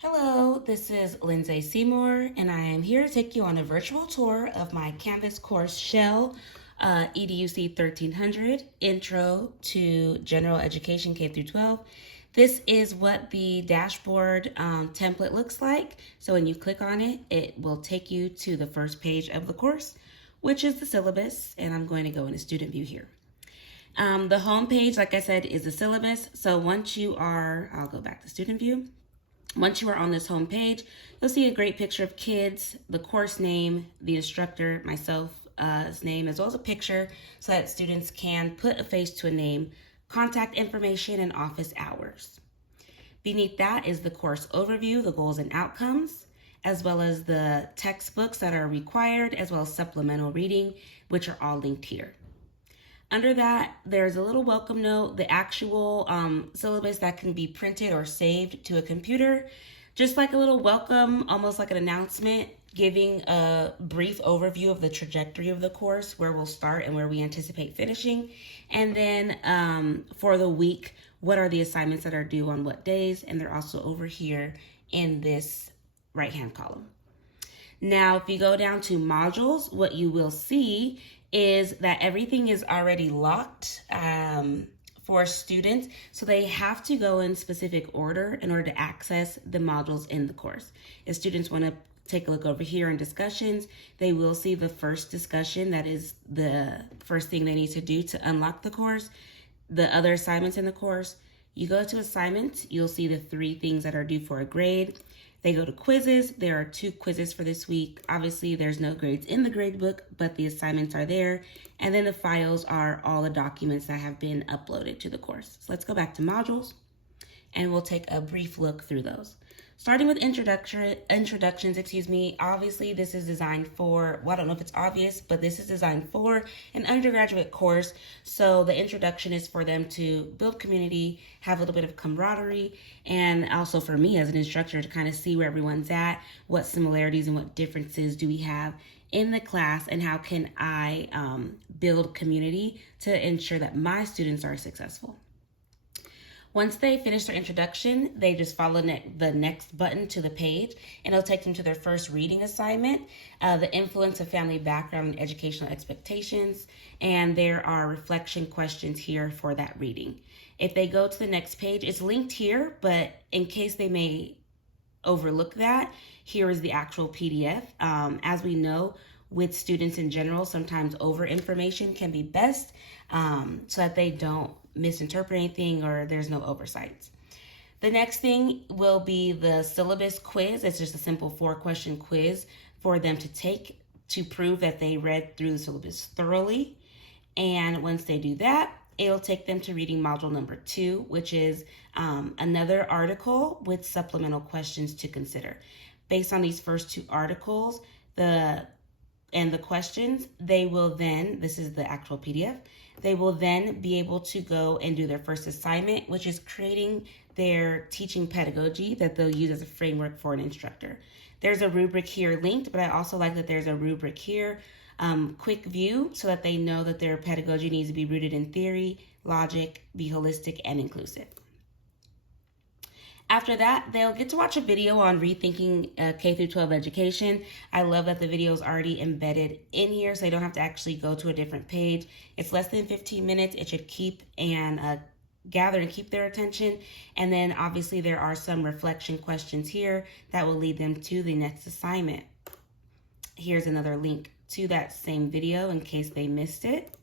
Hello, this is Lindsay Seymour, and I am here to take you on a virtual tour of my Canvas course Shell EDUC 1300 Intro to General Education K through 12. This is what the dashboard template looks like. So when you click on it, it will take you to the first page of the course, which is the syllabus, and I'm going to go into student view here. The home page, like I said, is the syllabus. So once you are, I'll go back to student view. Once you are on this home page, you'll see a great picture of kids, the course name, the instructor, myself's name, as well as a picture so that students can put a face to a name, contact information, and office hours. Beneath that is the course overview, the goals and outcomes, as well as the textbooks that are required, as well as supplemental reading, which are all linked here. Under that, there's a little welcome note, the actual syllabus that can be printed or saved to a computer. Just like a little welcome, almost like an announcement, giving a brief overview of the trajectory of the course, where we'll start and where we anticipate finishing. And then for the week, what are the assignments that are due on what days? And they're also over here in this right-hand column. Now, if you go down to modules, what you will see is that everything is already locked for students. So they have to go in specific order in order to access the modules in the course. If students want to take a look over here in discussions, they will see the first discussion. That is the first thing they need to do to unlock the course. The other assignments in the course, you go to assignments, you'll see the 3 things that are due for a grade. They go to quizzes. There are 2 quizzes for this week. Obviously, there's no grades in the grade book, but the assignments are there. And then the files are all the documents that have been uploaded to the course. So let's go back to modules, and we'll take a brief look through those. Starting with introductions, obviously this is designed for, well, I don't know if it's obvious, but this is designed for an undergraduate course. So the introduction is for them to build community, have a little bit of camaraderie, and also for me as an instructor to kind of see where everyone's at, what similarities and what differences do we have in the class, and how can I build community to ensure that my students are successful. Once they finish their introduction, they just follow the next button to the page, and it'll take them to their first reading assignment, the influence of family background and educational expectations, and there are reflection questions here for that reading. If they go to the next page, it's linked here, but in case they may overlook that, here is the actual PDF. As we know, with students in general, sometimes over information can be best, so that they don't misinterpret anything or there's no oversights. The next thing will be the syllabus quiz. It's just a simple 4-question quiz for them to take to prove that they read through the syllabus thoroughly. And once they do that, it'll take them to reading module number 2, which is another article with supplemental questions to consider. Based on these first 2 articles, the questions, they will then, this is the actual PDF, they will then be able to go and do their first assignment, which is creating their teaching pedagogy that they'll use as a framework for an instructor. There's a rubric here linked, but I also like that there's a rubric here, quick view, so that they know that their pedagogy needs to be rooted in theory, logic, be holistic, and inclusive. After that, they'll get to watch a video on rethinking K through 12 education. I love that the video is already embedded in here, so they don't have to actually go to a different page. It's less than 15 minutes. It should keep and gather and keep their attention. And then obviously there are some reflection questions here that will lead them to the next assignment. Here's another link to that same video in case they missed it.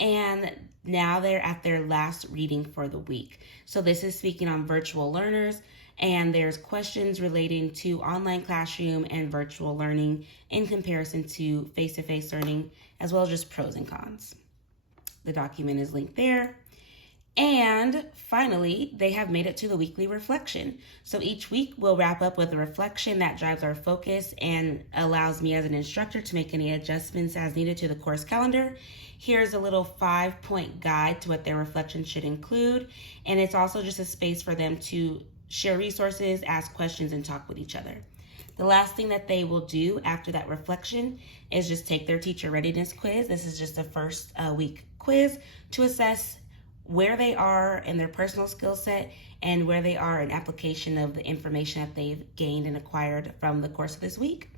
And now they're at their last reading for the week. So this is speaking on virtual learners, and there's questions relating to online classroom and virtual learning in comparison to face-to-face learning, as well as just pros and cons. The document is linked there. And finally, they have made it to the weekly reflection. So each week we'll wrap up with a reflection that drives our focus and allows me as an instructor to make any adjustments as needed to the course calendar. Here's a little 5-point guide to what their reflection should include. And it's also just a space for them to share resources, ask questions, and talk with each other. The last thing that they will do after that reflection is just take their teacher readiness quiz. This is just the first week quiz to assess where they are in their personal skill set and where they are in application of the information that they've gained and acquired from the course of this week.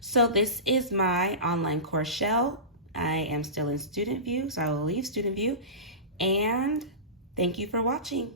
So this is my online course shell. I am still in student view, so I will leave student view, and thank you for watching.